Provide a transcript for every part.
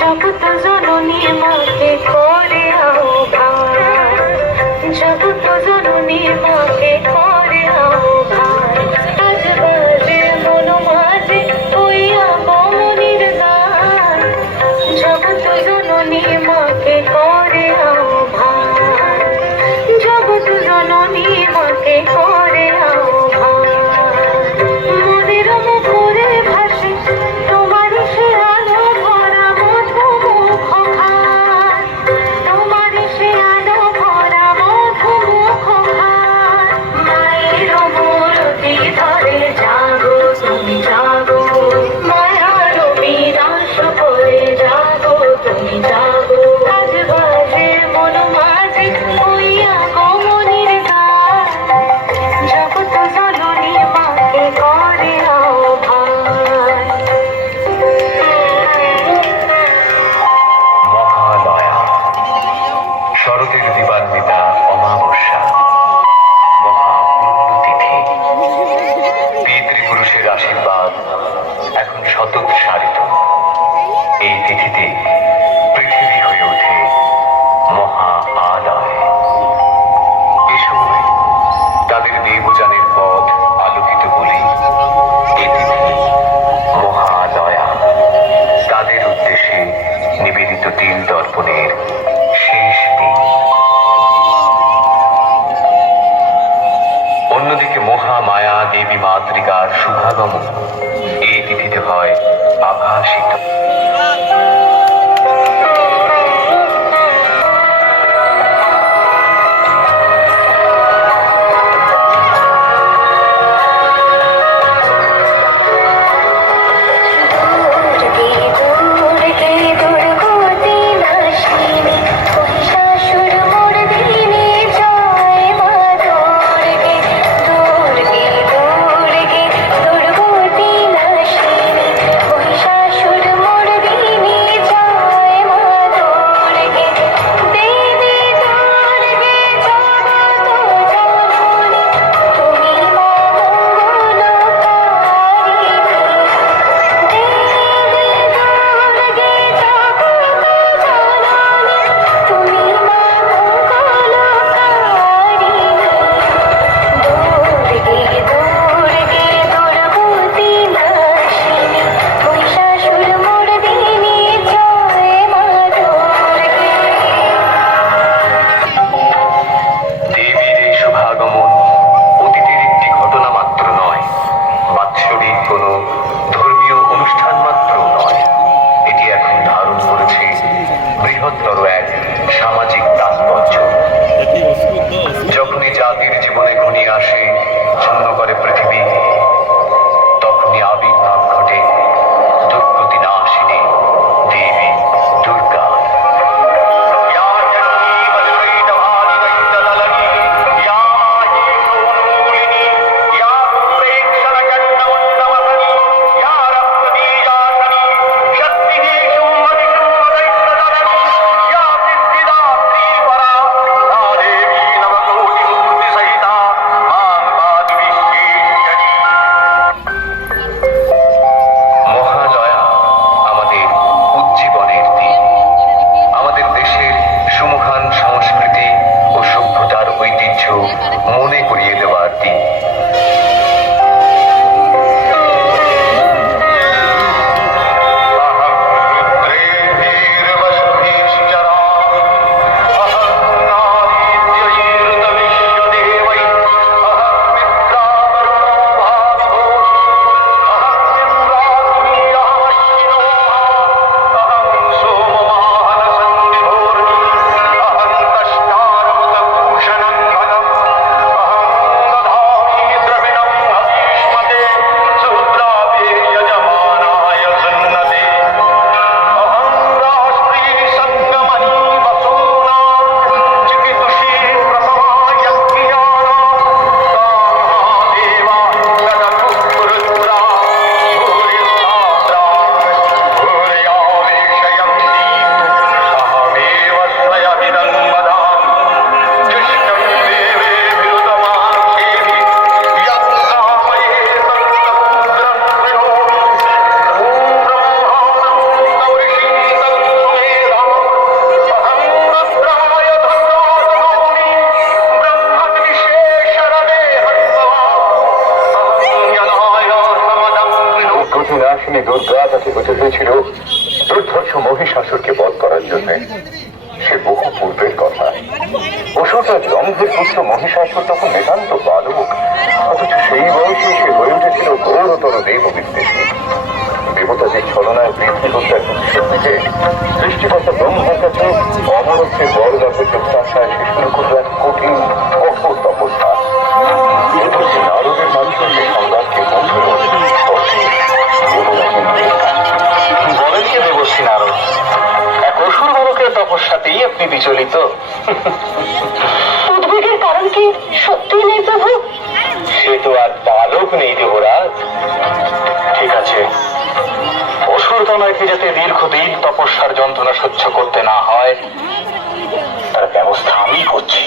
জগৎ জননী মাকে করে আহ্বান, জগৎ জননী মাকে করে আহ্বান। আজ বাজে মন মাঝে হইয়া গমনির গান, জগৎ জননী মাকে করে আহ্বান, জগৎ জননী মাকে করে আহ্বান। মনের মুখরে ভাসে তোমার সে আলো ভরা মধুমুখ খান, তোমার সে আলো ভরা মধুমুখ খান। মায়ের মূর্তি ধরে জাগো তুমি জাগো, মায়ার বিনাশ করে জাগো তুমি জাগো। আজ বাজে মন মাঝে হইয়া গমনির গান, জগৎ জননী মাকে করে আহ্বান। মহালয়া, শরতের দিবান্বিতা অমাবস্যা, মহাপুণ্যতিথি। পিতৃপুরুষের আশীর্বাদ এখন শতক সারিত। এই তিথিতে পৃথিবী হয়ে ওঠে মহা আলয়। এ সময় তাদের দেবযানের পথ আলোকিত বলে এ তিথি মহালয়া। তাদের উদ্দেশ্যে নিবেদিত তিল দর্পণের শেষ দিন। অন্যদিকে মহামায়া দেবী মাতৃকার শুভাগমন এই তিথিতে হয় আভাসিত। দুর্গতি নাশিনী বিনাশিনী দুর্গা তাকে হতে হয়েছিল দুর্ধর্ষ মহিষাসুরকে বধ করার জন্য। সে বহু পূর্বের কথা। অসুররাজ রম্ভের পুত্র মহিষাসুর তখন নিতান্ত বালক, অথচ সেই বয়সে সে হয়ে উঠেছিল ঘোরতর দেব বিদ্বেষী। দেবতাদের ছলনায় বৃদ্ধি হত্যার শক্তিতে সৃষ্টিকর্তা ব্রহ্মার কাছে অমরত্বের বড় লাভের প্রত্যাশায় সে শুরু করল এক কঠিন কঠোর তপস্যা। নারদের মাধ্যমে সে সংগ্রামকে পৌঁছল বলেন কি দেবশ্রী নারদ, এক অসুর বালকের তপস্যাতেই আপনি বিচলিত? উদ্বেগের কারণ কি সত্যি নেই প্রভু? সে তো আর বালক নেই দেবরাজ। ঠিক আছে, অসুর তনয়কে যাতে দীর্ঘদিন তপস্যার যন্ত্রণা সহ্য করতে না হয় তার ব্যবস্থা আমি করছি।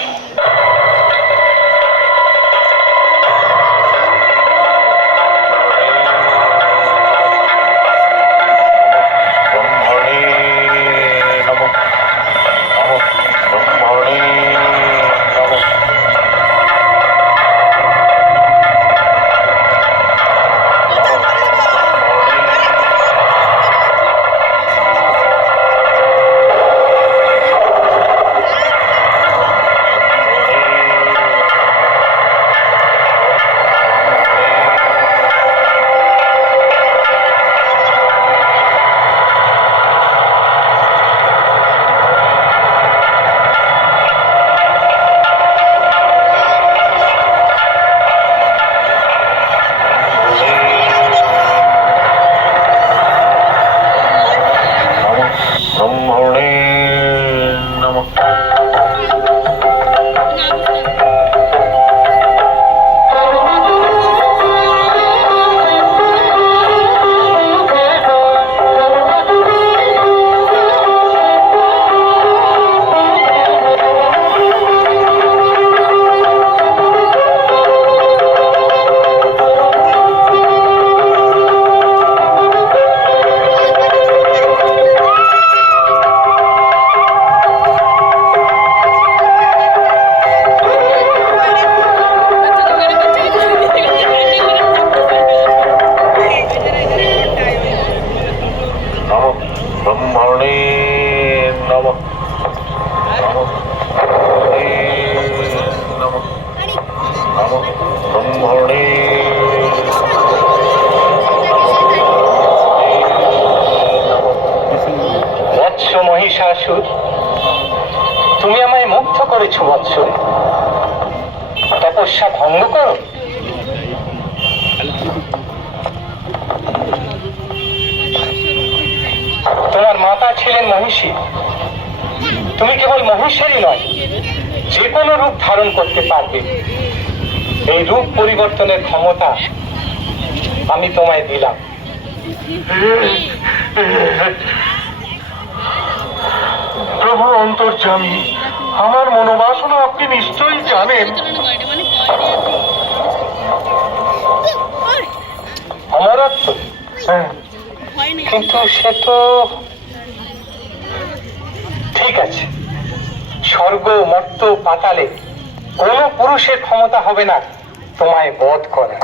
মহিষাসুর, তুমি আমায় মুগ্ধ করেছ বৎস। তপস্যা ভঙ্গ করো। তোমার মাতা ছিলেন মহিষী। তুমি কেবল মহিষেরই নয়, যে কোনো রূপ ধারণ করতে পারবে। এই রূপ পরিবর্তনের ক্ষমতা আমি তোমায় দিলাম। প্রভু অন্তর্যামী, আমার মনোবাসনা আপনি নিশ্চয়ই জানেন। অমরত্ব, কিন্তু সে তো ঠিক আছে। স্বর্গ, মর্ত, পাতালে কোন পুরুষের ক্ষমতা হবে না তোমায় বধ করা।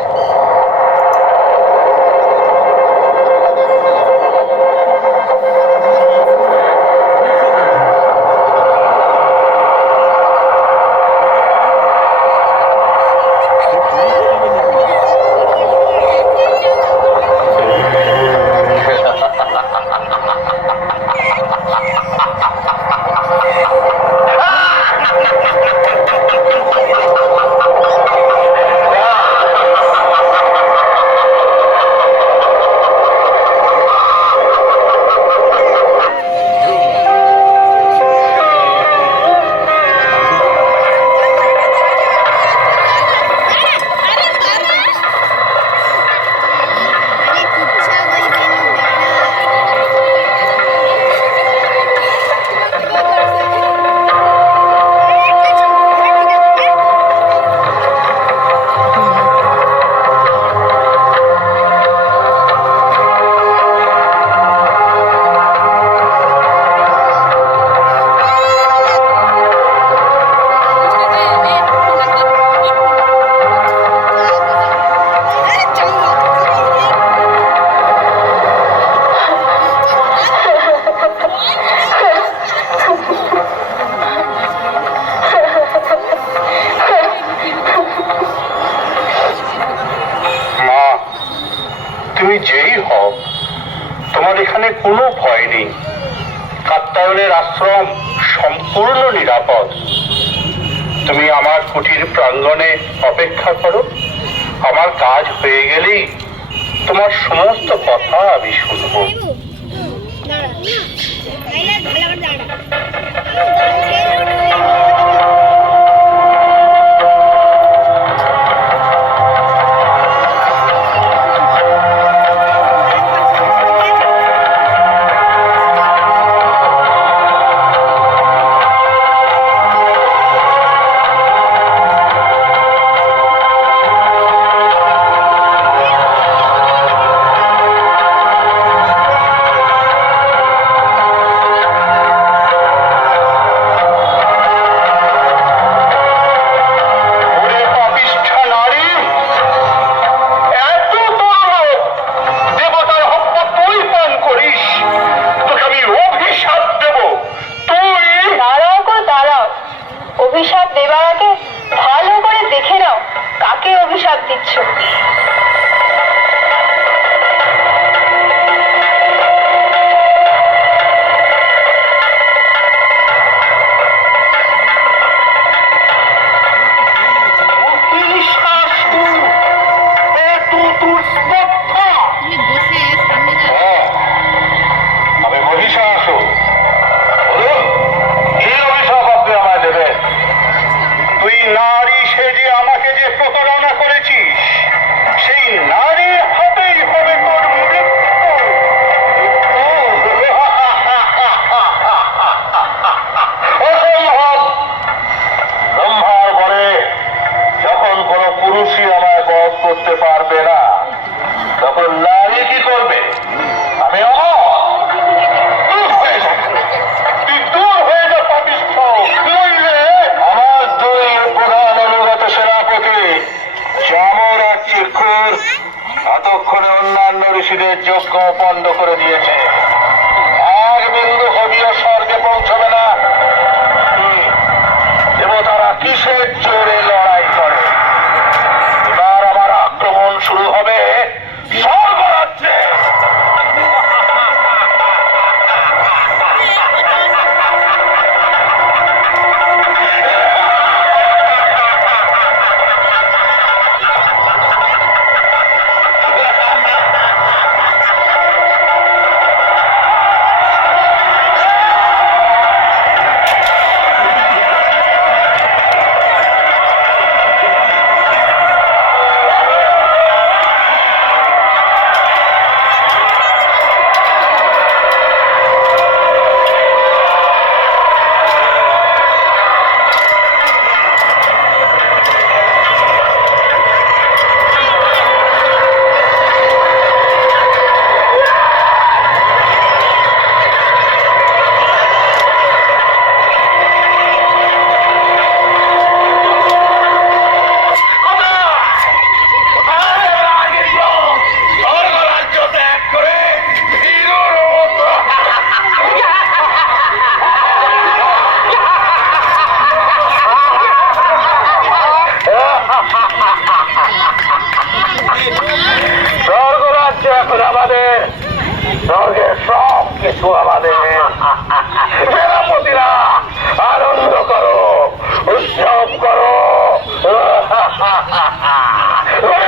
তুমি যেই হও, তোমার এখানে কোনো ভয় নেই। কাত্যায়নের আশ্রম সম্পূর্ণ নিরাপদ। তুমি আমার কুটির প্রাঙ্গণে অপেক্ষা করো। আমার কাজ হয়ে গেলেই তোমার সমস্ত কথা আমি শুনবো। অভিশাপ দেবার আগে ভালো করে দেখে নাও কাকে অভিশাপ দিচ্ছ। আমি মহিষাসুর। বলুন, কি অভিশাপ আপনি আমায় দেবেন? তুই নারী সেজে আমাকে যে প্রতারণা করেছিস, সেই নারীর হাতেই হবে তোর মৃত্যু। অসম্ভব! ব্রহ্মার বরে যখন কোনো পুরুষই আমায় বধ করতে পারবে না, তখন নারী কি করবে? আমি অমর। তুই দূর হয়ে যা পাপিষ্ঠ, নইলে আমার দুই প্রধান অনুগত সেনাপতি চামর আর চিক্ষুর এতক্ষণে অন্যান্য ঋষিদের যজ্ঞ পণ্ড করে দিয়েছে। এক বিন্দু হবিও স্বর্গে পৌঁছবে না। দেবতারা কিসের জোরে লড়াই করে? এবার আমার আক্রমণ শুরু হবে স্বর্গরাজ্যে। স্বর্গরাজ্য এখন আমাদের, স্বর্গের সব কিছু আমাদের। সেনাপতিরা আনন্দ করো, উৎসব করো। ধরে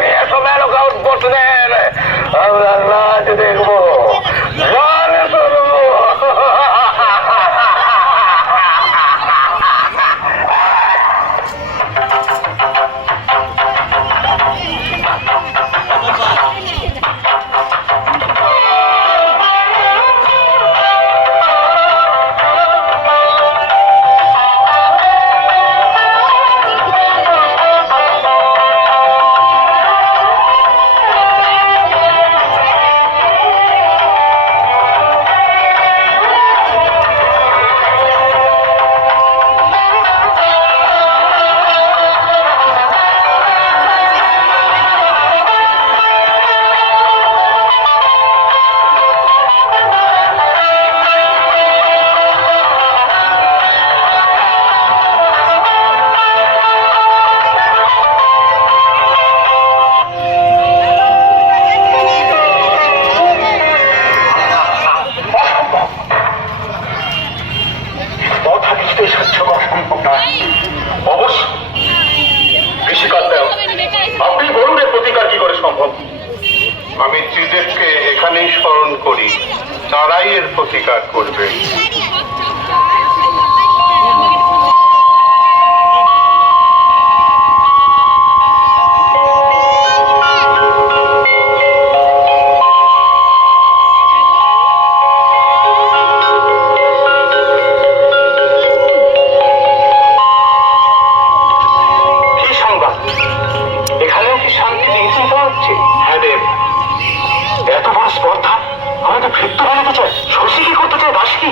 নিয়ে এসো মেনকা উদ্বোধনের, আমরা নাচ দেখবো, গান শুনবো। তারাই এর প্রতিকার করবে। কি সংবাদ? এখানেও কি শান্তি বিঘ্নিত হচ্ছে? হ্যাঁ দেব, এত বড় স্পর্ধা আমাকে ভৃত্য বানাতে চায়। শশী কি করতে চায়? দাস কি?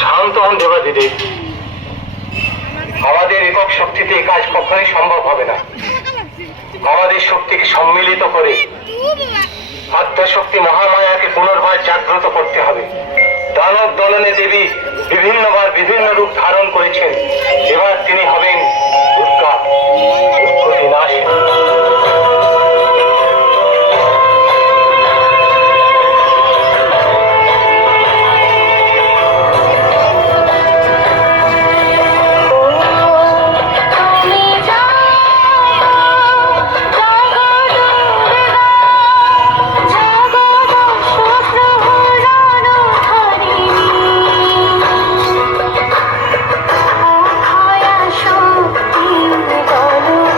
শান্ত হন দেবাদিদেব। আমাদের একক শক্তিতে এই কাজ কখনোই সম্ভব হবে না। আমাদের শক্তিকে সম্মিলিত করে আত্মশক্তি মহামায়াকে পুনর্বার জাগ্রত করতে হবে। দানব দলনে দেবী বিভিন্নবার বিভিন্ন রূপ ধারণ করেছেন। এবার তিনি হবেন দুর্গা, দুর্গতি নাশিনী। শক্তি বলো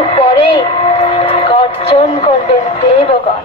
একটু পরেই গর্জন করবেন দেবগণ।